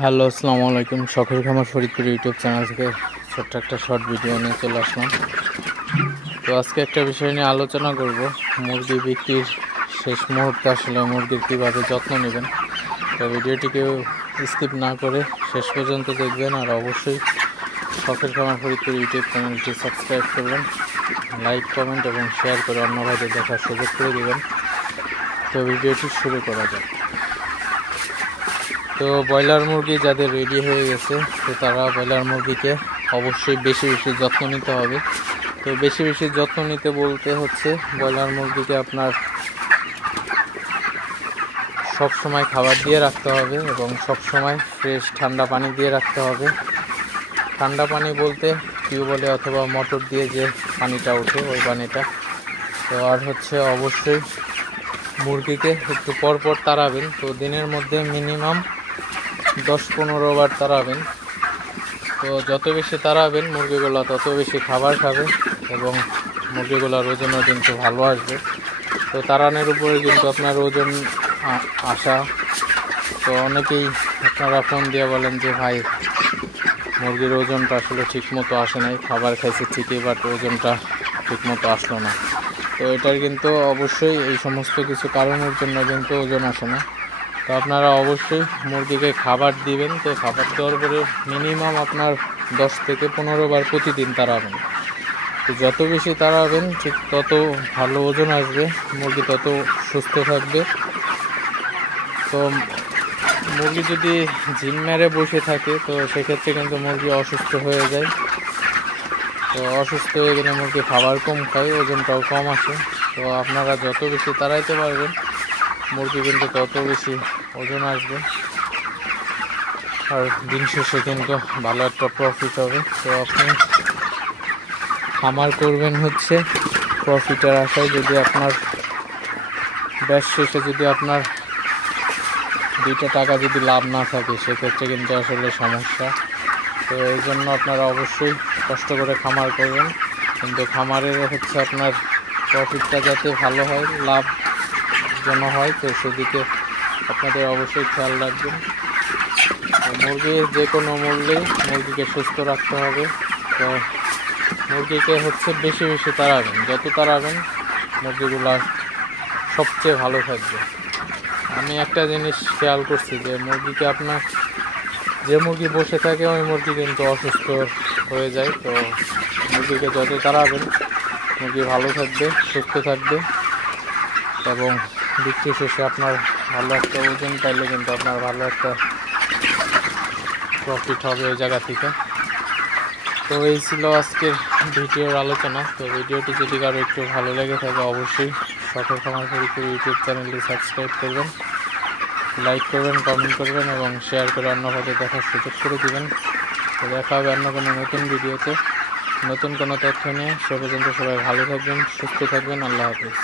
Hello, আসসালামু আলাইকুম। শখের খামার ফরিদপুর ইউটিউব চ্যানেল থেকে ছোট্ট একটা শর্ট ভিডিও নিয়ে চলে আসলাম। তো আজকে একটা বিষয় নিয়ে আলোচনা করব, মুরগি বিক্রির শেষ মুহূর্তে আসলে মুরগির কীভাবে যত্ন নেবেন। তো ভিডিওটিকে স্কিপ না করে শেষ পর্যন্ত দেখবেন, আর অবশ্যই শখের খামার ফরিদপুর ইউটিউব চ্যানেলটি সাবস্ক্রাইব করবেন, লাইক, কমেন্ট এবং শেয়ার করে অন্য ভাইদের দেখার সুযোগ করে দেবেন। তো ভিডিওটি শুরু করা যাক। তো ব্রয়লার মুরগি যাদের রেডি হয়ে গেছে, তো তারা ব্রয়লার মুরগিকে অবশ্যই বেশি বেশি যত্ন নিতে হবে। তো বেশি বেশি যত্ন নিতে বলতে হচ্ছে, ব্রয়লার মুরগিকে আপনার সব সময় খাবার দিয়ে রাখতে হবে এবং সব সময় ফ্রেশ ঠান্ডা পানি দিয়ে রাখতে হবে। ঠান্ডা পানি বলতে টিউবওয়েলে অথবা মোটর দিয়ে যে পানিটা ওঠে ওই পানিটা। তো আর হচ্ছে অবশ্যই মুরগিকে একটু পরপর তাড়াবেন। তো দিনের মধ্যে মিনিমাম 10-15 বার তাড়াবেন। তো যত বেশি তাড়াবেন মুরগিগুলো তত বেশি খাবার খাবে এবং মুরগিগুলোর ওজনও কিন্তু ভালো আসবে। তো তাড়ানোর উপরে কিন্তু আপনার ওজন আসা। তো অনেকেই আপনারা ফোন দিয়ে বলেন যে ভাই, মুরগির ওজনটা আসলে ঠিকমতো আসে নাই, খাবার খাইছে ঠিকই, বাট ওজনটা ঠিকমতো আসলো না। তো এটার কিন্তু অবশ্যই এই সমস্ত কিছু কারণের জন্য কিন্তু ওজন আসে না। তো আপনারা অবশ্যই মুরগিকে খাবার দিবেন। তো খাবার দেওয়ার পরে মিনিমাম আপনার 10-15 বার প্রতিদিন তাড়াবেন। তো যত বেশি তাড়াবেন ঠিক তত ভালো ওজন আসবে, মুরগি তত সুস্থ থাকবে। তো মুরগি যদি জিম মেরে বসে থাকে, তো সেক্ষেত্রে কিন্তু মুরগি অসুস্থ হয়ে যায়। তো অসুস্থ হয়ে গেলে মুরগি খাবার কম খায়, ওজনটাও কম আসে। তো আপনারা যত বেশি তাড়াইতে পারবেন মুরগি কিন্তু তত বেশি ওজন আসবে, আর দিন শেষে কিন্তু ভালো একটা প্রফিট হবে। তো আপনি খামার করবেন হচ্ছে প্রফিটের আশায়। যদি আপনার ব্যাস শেষে যদি আপনার 2টা টাকা যদি লাভ না থাকে, সেক্ষেত্রে কিন্তু আসলে সমস্যা। তো এই জন্য আপনারা অবশ্যই কষ্ট করে খামার করবেন, কিন্তু খামারের হচ্ছে আপনার প্রফিটটা যাতে ভালো হয়, লাভ যেন হয়, তো সেদিকে আপনাদের অবশ্যই খেয়াল রাখবেন। মুরগি যে কোনো মূল্যেই মুরগিকে সুস্থ রাখতে হবে। তো মুরগিকে হচ্ছে বেশি বেশি তাড়াবেন, যত তাড়াবেন মুরগিগুলো সবচেয়ে ভালো থাকবে। আমি একটা জিনিস খেয়াল করছি যে মুরগিকে আপনার যে মুরগি বসে থাকে ওই মুরগি কিন্তু অসুস্থ হয়ে যায়। তো মুরগিকে যত তাড়াবেন মুরগি ভালো থাকবে, সুস্থ থাকবে এবং বিক্রি শেষে আপনার ভালো একটা ওজন পাইলে কিন্তু আপনার ভালো একটা প্রফিট হবে ওই জায়গা থেকে। তো এই ছিল আজকের ভিডিওর আলোচনা। তো ভিডিওটি যদি কারো একটু ভালো লেগে থাকে, অবশ্যই শখের খামার ফরিদপুর ইউটিউব চ্যানেলটি সাবস্ক্রাইব করবেন, লাইক করবেন, কমেন্ট করবেন এবং শেয়ার করে অন্য ভাইদের দেখার সুযোগ করে দিবেন। তো দেখা হবে অন্য কোনো নতুন ভিডিওতে, নতুন কোনো তথ্য নিয়ে। সে পর্যন্ত সবাই ভালো থাকবেন, সুস্থ থাকবেন। আল্লাহ হাফিজ।